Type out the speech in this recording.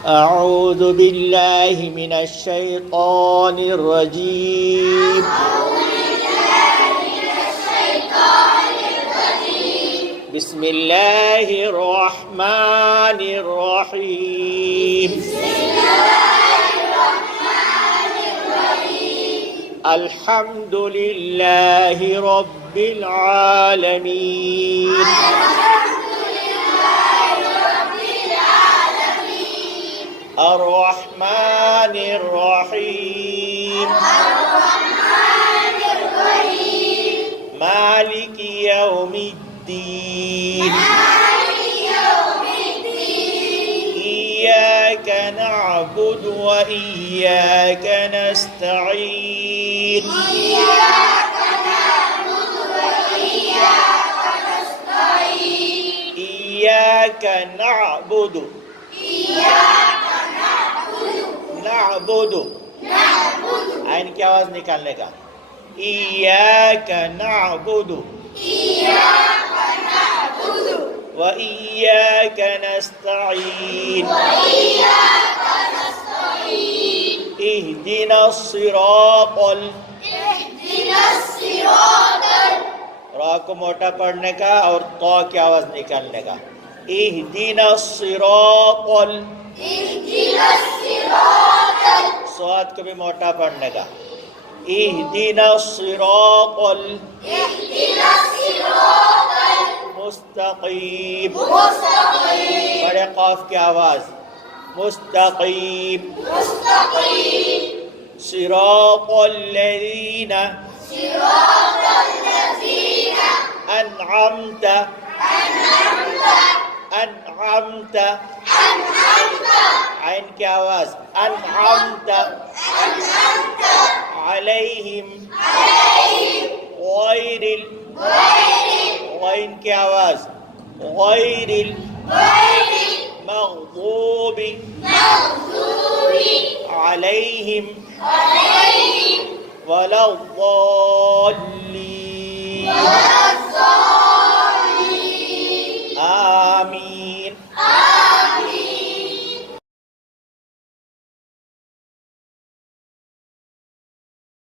أعوذ بالله من الشيطان الرجيم. بسم الله الرحمن الرحيم. الحمد لله رب العالمين. الرحمن الرحيم. مالك يوم الدين. إياك نعبد وإياك نستعين. إياك نعبد आइन की आवाज निकालने का. इय्याक नअबुदु व इय्याक नस्तईन. इहदिनस सिरातल. रा को मोटा पढ़ने का और तो की आवाज निकालने का. इहदिनस सिरातल. स्वाद को भी मोटा पढ़ने का. इहदिनस सिरातल मुस्तकीम. बड़े क़ाफ की आवाज. मुस्तकीम. सिरातल लज़ीना अनअमत. आइन की आवाज. अनअमत अलैहिम गैरिल. गैन की आवाज. गैरिल मग़दूबि अलैहिम वलद्दाल्लीन. आमीन.